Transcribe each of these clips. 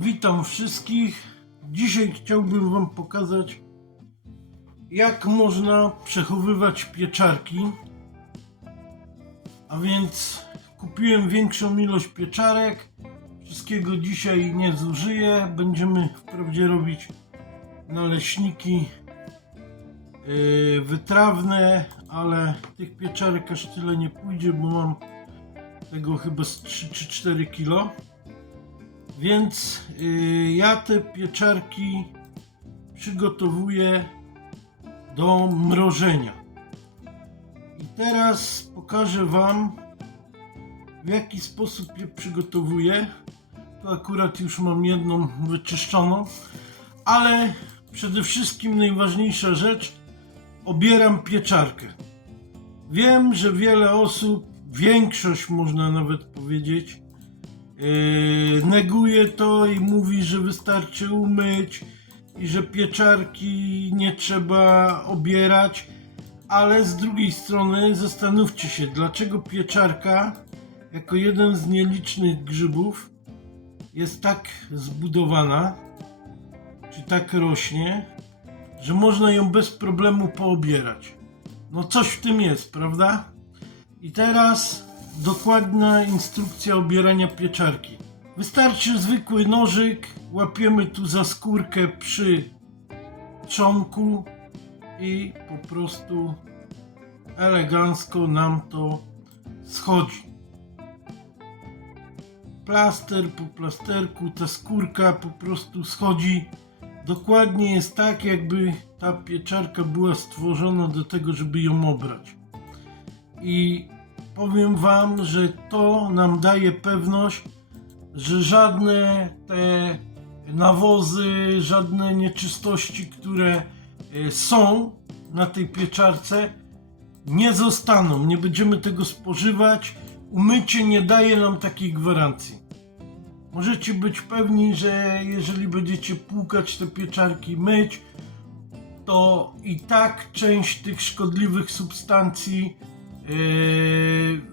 Witam wszystkich. Dzisiaj chciałbym Wam pokazać, jak można przechowywać pieczarki. A więc kupiłem większą ilość pieczarek. Wszystkiego dzisiaj nie zużyję. Będziemy wprawdzie robić naleśniki yy, wytrawne, ale tych pieczarek aż tyle nie pójdzie, bo mam tego chyba z 3 czy 4 kilo. Więc y, ja te pieczarki przygotowuję do mrożenia. I teraz pokażę Wam, w jaki sposób je przygotowuję. Tu akurat już mam jedną wyczyszczoną, ale przede wszystkim najważniejsza rzecz, obieram pieczarkę. Wiem, że wiele osób, większość można nawet powiedzieć, Yy, neguje to i mówi, że wystarczy umyć i że pieczarki nie trzeba obierać, ale z drugiej strony zastanówcie się, dlaczego pieczarka jako jeden z nielicznych grzybów jest tak zbudowana, czy tak rośnie, że można ją bez problemu poobierać. No coś w tym jest, prawda? I teraz dokładna instrukcja obierania pieczarki. Wystarczy zwykły nożyk, łapiemy tu za skórkę przy trzonku i po prostu elegancko nam to schodzi. Plaster po plasterku, ta skórka po prostu schodzi. Dokładnie jest tak, jakby ta pieczarka była stworzona do tego, żeby ją obrać. I powiem Wam, że to nam daje pewność, że żadne te nawozy, żadne nieczystości, które e, są na tej pieczarce, nie zostaną. Nie będziemy tego spożywać. Umycie nie daje nam takiej gwarancji. Możecie być pewni, że jeżeli będziecie płukać te pieczarki, myć, to i tak część tych szkodliwych substancji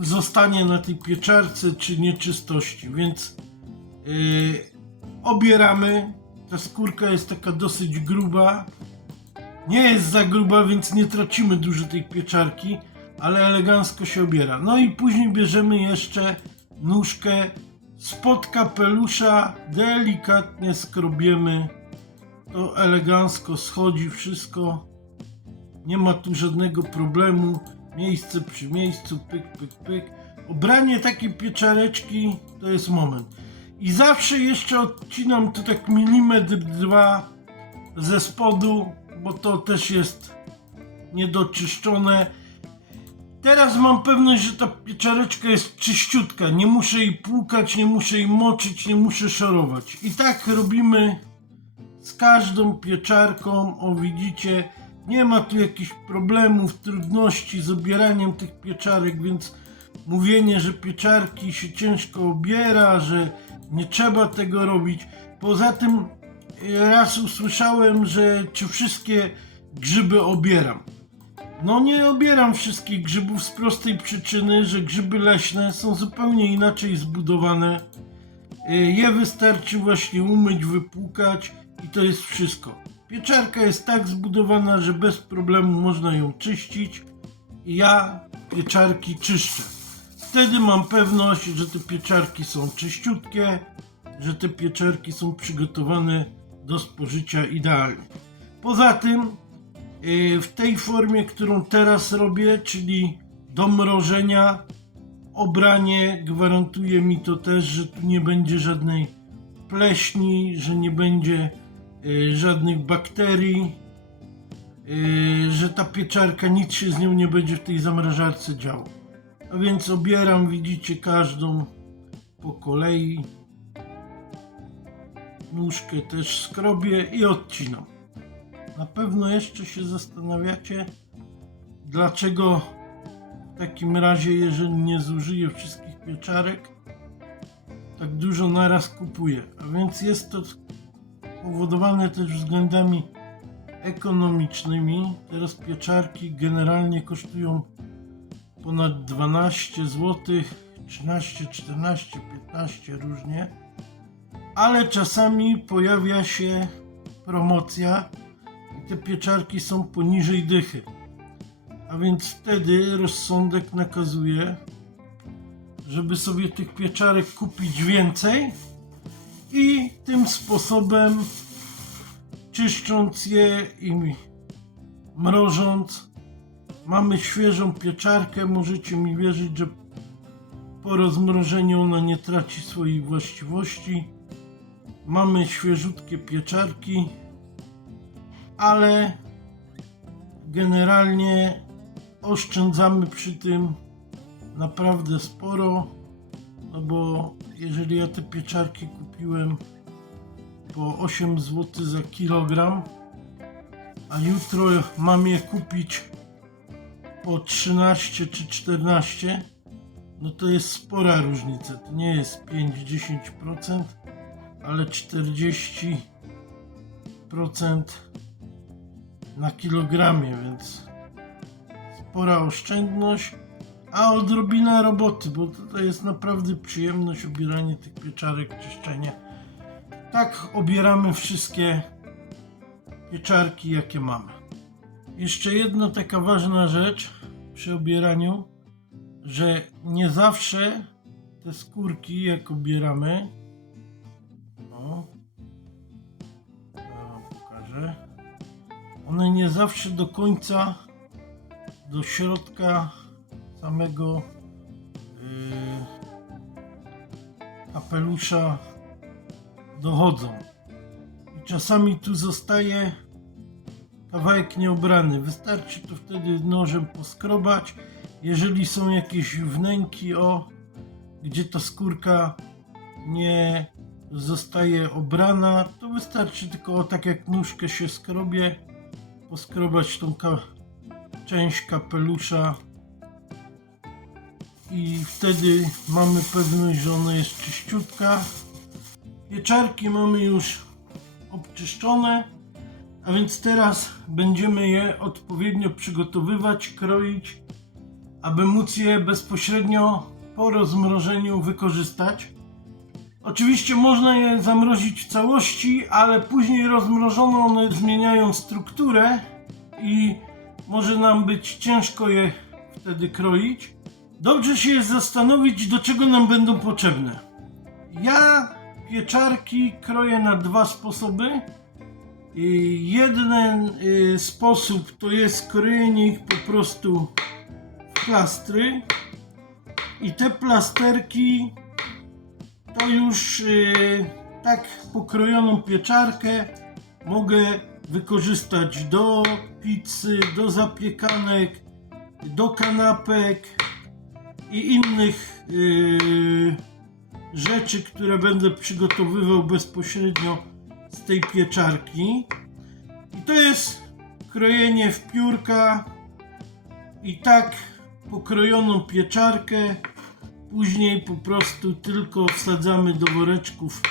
zostanie na tej pieczarce czy nieczystości, więc yy, obieramy. Ta skórka jest taka dosyć gruba. Nie jest za gruba, więc nie tracimy dużo tej pieczarki, ale elegancko się obiera. No i później bierzemy jeszcze nóżkę spod kapelusza, delikatnie skrobiemy. To elegancko schodzi wszystko. Nie ma tu żadnego problemu. Miejsce przy miejscu, pyk, pyk, pyk. Obranie takiej pieczareczki to jest moment. I zawsze jeszcze odcinam tu tak milimetr, dwa ze spodu, bo to też jest niedoczyszczone. Teraz mam pewność, że ta pieczareczka jest czyściutka. Nie muszę jej płukać, nie muszę jej moczyć, nie muszę szorować. I tak robimy z każdą pieczarką. O, widzicie, nie ma tu jakichś problemów, trudności z obieraniem tych pieczarek, więc mówienie, że pieczarki się ciężko obiera, że nie trzeba tego robić. Poza tym e, raz usłyszałem, że czy wszystkie grzyby obieram. No nie obieram wszystkich grzybów z prostej przyczyny, że grzyby leśne są zupełnie inaczej zbudowane. Y, Je wystarczy właśnie umyć, wypłukać i to jest wszystko. Pieczarka jest tak zbudowana, że bez problemu można ją czyścić ja pieczarki czyszczę. Wtedy mam pewność, że te pieczarki są czyściutkie, że te pieczarki są przygotowane do spożycia idealnie. Poza tym Yy, w tej formie, którą teraz robię, czyli do mrożenia, obranie, gwarantuje mi to też, że tu nie będzie żadnej pleśni, że nie będzie żadnych bakterii, yy, że ta pieczarka, nic się z nią nie będzie w tej zamrażarce działo. A więc obieram, widzicie, każdą po kolei. Nóżkę też skrobię i odcinam. Na pewno jeszcze się zastanawiacie, dlaczego w takim razie, jeżeli nie zużyję wszystkich pieczarek, tak dużo naraz kupuję. A więc jest to spowodowane też względami ekonomicznymi. Teraz pieczarki generalnie kosztują ponad 12 zł, 13, 14, 15 różnie. ale czasami pojawia się promocja i te pieczarki są poniżej dychy. A więc wtedy rozsądek nakazuje, żeby sobie tych pieczarek kupić więcej i tym sposobem czyszcząc je i mrożąc mamy świeżą pieczarkę. Możecie mi wierzyć, że po rozmrożeniu ona nie traci swoich właściwości. Mamy świeżutkie pieczarki, ale generalnie oszczędzamy przy tym naprawdę sporo, no bo jeżeli ja te pieczarki kupiłem po 8 zł za kilogram, a jutro mam je kupić po 13 czy 14, no to jest spora różnica. To nie jest 5-10%, ale 40% na kilogramie, więc spora oszczędność, a odrobina roboty, bo to jest naprawdę przyjemność obieranie tych pieczarek, czyszczenie. Tak obieramy wszystkie pieczarki, jakie mamy. Jeszcze jedna taka ważna rzecz przy obieraniu, że nie zawsze te skórki, jak obieramy, o, ja pokażę, one nie zawsze do końca do środka samego yy, kapelusza dochodzą. I czasami tu zostaje kawałek nieobrany. Wystarczy to wtedy nożem poskrobać. Jeżeli są jakieś wnęki, o, gdzie ta skórka nie zostaje obrana, to wystarczy tylko o, tak jak nóżkę się skrobie, poskrobać tą ka część kapelusza i wtedy mamy pewność, że ona jest czyściutka. Pieczarki mamy już obczyszczone, a więc teraz będziemy je odpowiednio przygotowywać, kroić, aby móc je bezpośrednio po rozmrożeniu wykorzystać. Oczywiście można je zamrozić w całości, ale później rozmrożone one zmieniają strukturę i może nam być ciężko je wtedy kroić. Dobrze się jest zastanowić, do czego nam będą potrzebne. Ja pieczarki kroję na dwa sposoby. Y, Jeden y, sposób to jest krojenie ich po prostu w plastry. I te plasterki to już y, tak pokrojoną pieczarkę mogę wykorzystać do pizzy, do zapiekanek, do kanapek i innych yy, rzeczy, które będę przygotowywał bezpośrednio z tej pieczarki. I to jest krojenie w piórka i tak pokrojoną pieczarkę później po prostu tylko wsadzamy do woreczków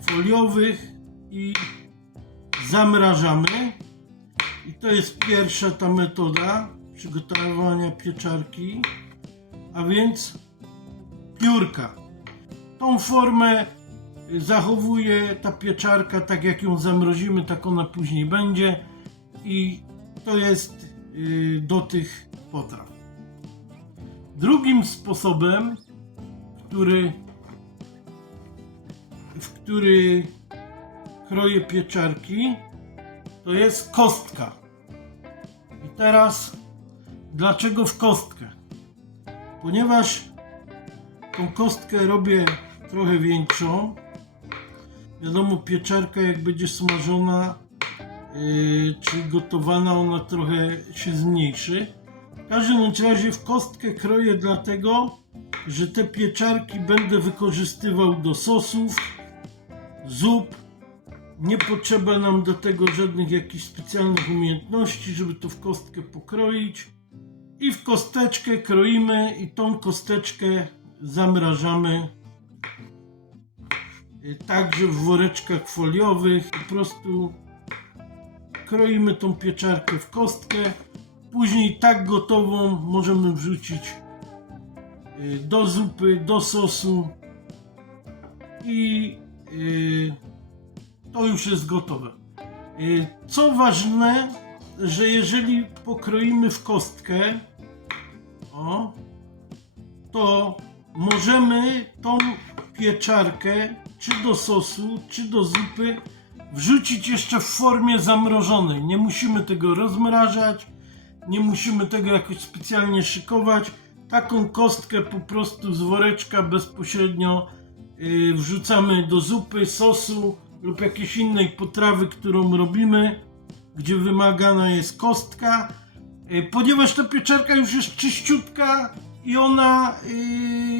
foliowych i zamrażamy. I to jest pierwsza ta metoda przygotowania pieczarki, a więc piórka. Tą formę zachowuje ta pieczarka tak jak ją zamrozimy, tak ona później będzie i to jest y, do tych potraw. Drugim sposobem, który w który kroję pieczarki, to jest kostka. I teraz dlaczego w kostkę? Ponieważ tą kostkę robię trochę większą. Wiadomo, pieczarka jak będzie smażona yy, czy gotowana, ona trochę się zmniejszy. W każdym razie w kostkę kroję dlatego, że te pieczarki będę wykorzystywał do sosów, zup. Nie potrzeba nam do tego żadnych jakichś specjalnych umiejętności, żeby to w kostkę pokroić. I w kosteczkę kroimy i tą kosteczkę zamrażamy y, także w woreczkach foliowych. Po prostu kroimy tą pieczarkę w kostkę. Później tak gotową możemy wrzucić y, do zupy, do sosu i Yy, to już jest gotowe. Co ważne, że jeżeli pokroimy w kostkę, o, to możemy tą pieczarkę czy do sosu, czy do zupy wrzucić jeszcze w formie zamrożonej. Nie musimy tego rozmrażać, nie musimy tego jakoś specjalnie szykować. Taką kostkę po prostu z woreczka bezpośrednio yy, wrzucamy do zupy, sosu lub jakiejś innej potrawy, którą robimy, gdzie wymagana jest kostka. Yy, Ponieważ ta pieczarka już jest czyściutka i ona yy,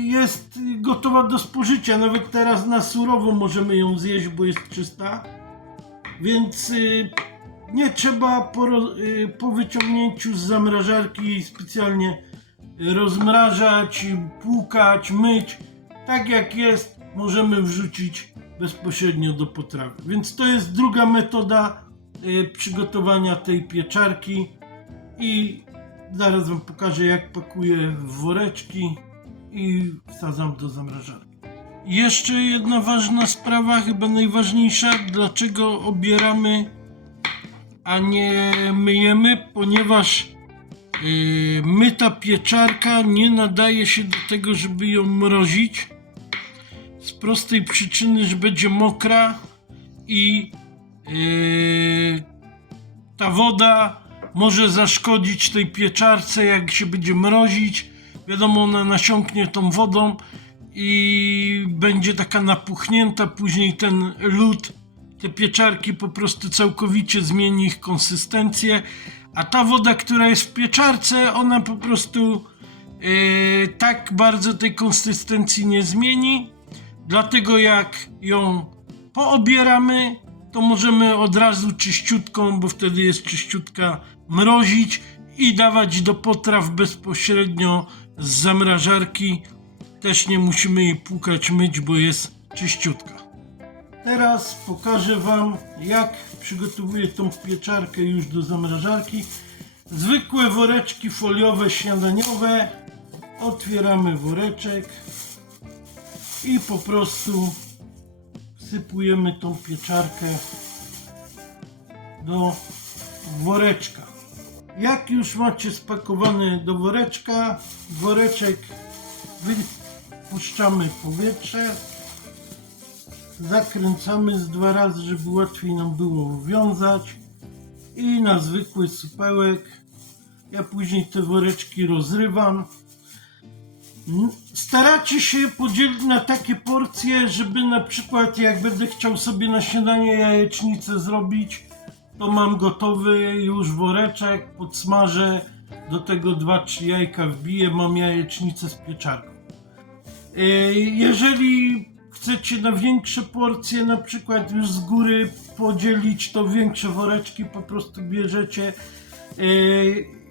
jest gotowa do spożycia. Nawet teraz na surowo możemy ją zjeść, bo jest czysta. Więc yy, nie trzeba po, po wyciągnięciu z zamrażarki specjalnie rozmrażać, płukać, myć. Tak jak jest, możemy wrzucić bezpośrednio do potrawy. Więc to jest druga metoda y, przygotowania tej pieczarki i zaraz Wam pokażę jak pakuję w woreczki i wsadzam do zamrażarki. Jeszcze jedna ważna sprawa, chyba najważniejsza, dlaczego obieramy, a nie myjemy, ponieważ Yy, myta pieczarka nie nadaje się do tego, żeby ją mrozić. Z prostej przyczyny, że będzie mokra i yy, ta woda może zaszkodzić tej pieczarce, jak się będzie mrozić. Wiadomo, ona nasiąknie tą wodą i będzie taka napuchnięta. Później ten lód, te pieczarki po prostu całkowicie zmieni ich konsystencję. A ta woda, która jest w pieczarce, ona po prostu yy, tak bardzo tej konsystencji nie zmieni. Dlatego jak ją poobieramy, to możemy od razu czyściutką, bo wtedy jest czyściutka, mrozić i dawać do potraw bezpośrednio z zamrażarki. Też nie musimy jej płukać, myć, bo jest czyściutka. Teraz pokażę Wam, jak przygotowuję tą pieczarkę już do zamrażarki. Zwykłe woreczki foliowe śniadaniowe. Otwieramy woreczek i po prostu wsypujemy tą pieczarkę do woreczka. Jak już macie spakowany do woreczka, woreczek wypuszczamy powietrze. Zakręcamy z dwa razy, żeby łatwiej nam było wiązać. I na zwykły supełek ja później te woreczki rozrywam staracie się podzielić na takie porcje, żeby na przykład jak będę chciał sobie na śniadanie jajecznicę zrobić to mam gotowy już woreczek, podsmażę do tego 2-3 jajka wbiję, mam jajecznicę z pieczarką E, Jeżeli chcecie na większe porcje, na przykład już z góry podzielić, to większe woreczki po prostu bierzecie.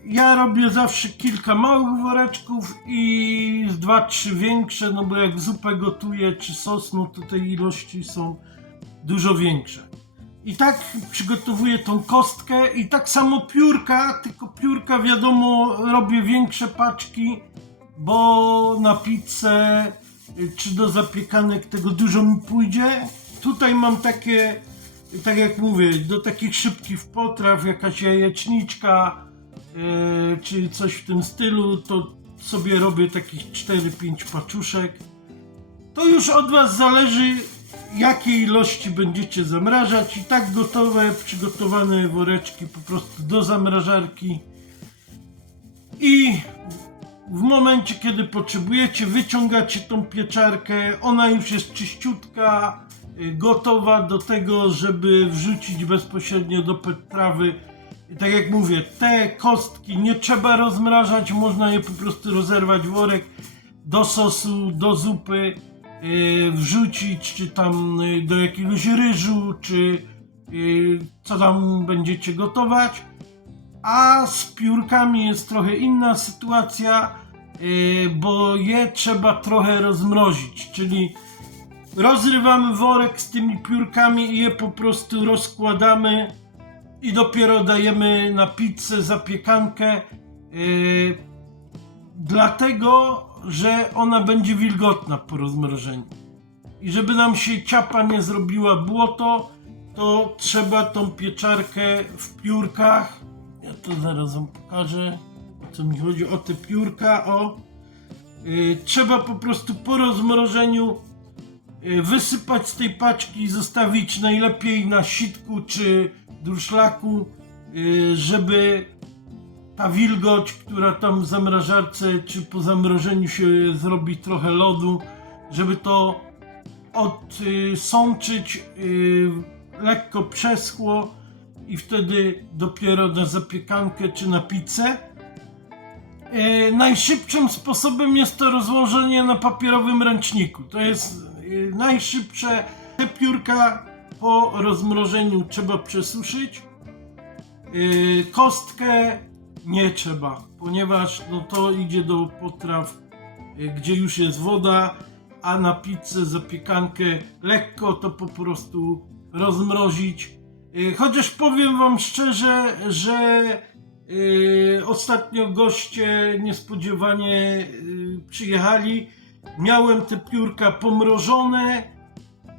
Ja robię zawsze kilka małych woreczków i dwa, trzy większe, no bo jak zupę gotuję czy sos, no to te ilości są dużo większe. I tak przygotowuję tą kostkę i tak samo piórka, tylko piórka wiadomo robię większe paczki, bo na pizzę y, czy do zapiekanek tego dużo mi pójdzie. Tutaj mam takie, tak jak mówię, do takich szybkich potraw, jakaś jajeczniczka yy, czy coś w tym stylu, to sobie robię takich 4-5 paczuszek. To już od Was zależy, jakie ilości będziecie zamrażać. I tak gotowe, przygotowane woreczki po prostu do zamrażarki. I w momencie, kiedy potrzebujecie, wyciągacie tą pieczarkę. Ona już jest czyściutka, y, gotowa do tego, żeby wrzucić bezpośrednio do potrawy. I tak jak mówię, te kostki nie trzeba rozmrażać, można je po prostu rozerwać worek do sosu, do zupy, y, wrzucić, czy tam y, do jakiegoś ryżu, czy y, co tam będziecie gotować. A z piórkami jest trochę inna sytuacja, yy, bo je trzeba trochę rozmrozić, czyli rozrywamy worek z tymi piórkami i je po prostu rozkładamy i dopiero dajemy na pizzę, zapiekankę. Yy, dlatego, że ona będzie wilgotna po rozmrożeniu. i żeby nam się ciapa nie zrobiła błoto, to trzeba tą pieczarkę w piórkach. Ja to zaraz wam pokażę, co mi chodzi. O te piórka, o. Yy, trzeba po prostu po rozmrożeniu wysypać z tej paczki i zostawić najlepiej na sitku czy durszlaku, yy, żeby ta wilgoć, która tam w zamrażarce czy po zamrożeniu się zrobi trochę lodu, żeby to odsączyć, yy, lekko przeschło i wtedy dopiero na zapiekankę czy na pizzę. Najszybszym sposobem jest to rozłożenie na papierowym ręczniku. To jest najszybsze. Te piórka po rozmrożeniu trzeba przesuszyć. Yy, kostkę nie trzeba, ponieważ no, to idzie do potraw, yy, gdzie już jest woda, a na pizzę, zapiekankę lekko to po prostu rozmrozić. Chociaż powiem wam szczerze, że ostatnio goście niespodziewanie przyjechali. Miałem te piórka pomrożone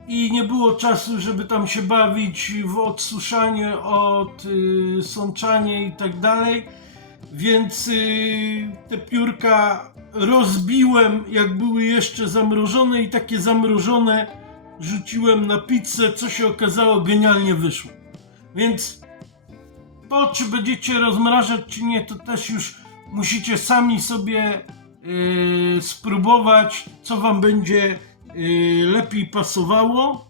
i nie było czasu, żeby tam się bawić w odsuszanie, od y, sączanie i tak dalej. Więc y, te piórka rozbiłem, jak były jeszcze zamrożone i takie zamrożone rzuciłem na pizzę, co się okazało genialnie wyszło. Więc to, czy będziecie rozmrażać, czy nie, to też już musicie sami sobie spróbować, co wam będzie yy, lepiej pasowało.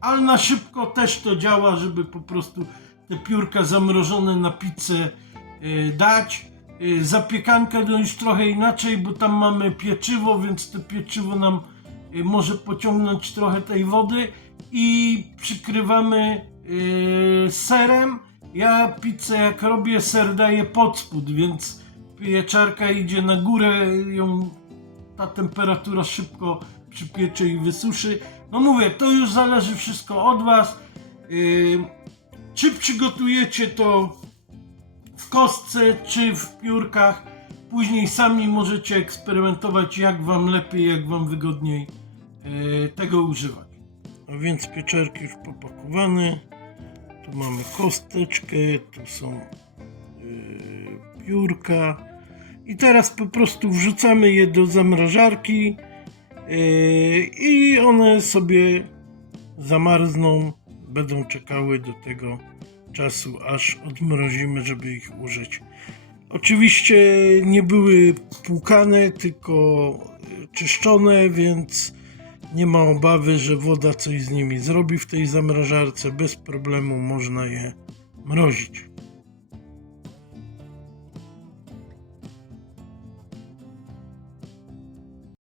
Ale na szybko też to działa, żeby po prostu te piórka zamrożone na pizzę yy, dać. Yy, zapiekankę to już trochę inaczej, bo tam mamy pieczywo, więc to pieczywo nam yy, może pociągnąć trochę tej wody i przykrywamy yy, serem. Ja pizzę jak robię, ser daję pod spód, więc pieczarka idzie na górę, ją ta temperatura szybko przypiecze i wysuszy. No mówię, to już zależy wszystko od Was. Yy, czy przygotujecie to w kostce, czy w piórkach. Później sami możecie eksperymentować, jak Wam lepiej, jak Wam wygodniej yy, tego używać. A więc pieczarki już popakowane. Tu mamy kosteczkę, tu są yy, piórka. I teraz po prostu wrzucamy je do zamrażarki yy, i one sobie zamarzną, będą czekały do tego czasu, aż odmrozimy, żeby ich użyć. Oczywiście nie były płukane, tylko czyszczone, więc nie ma obawy, że woda coś z nimi zrobi w tej zamrażarce. Bez problemu można je mrozić.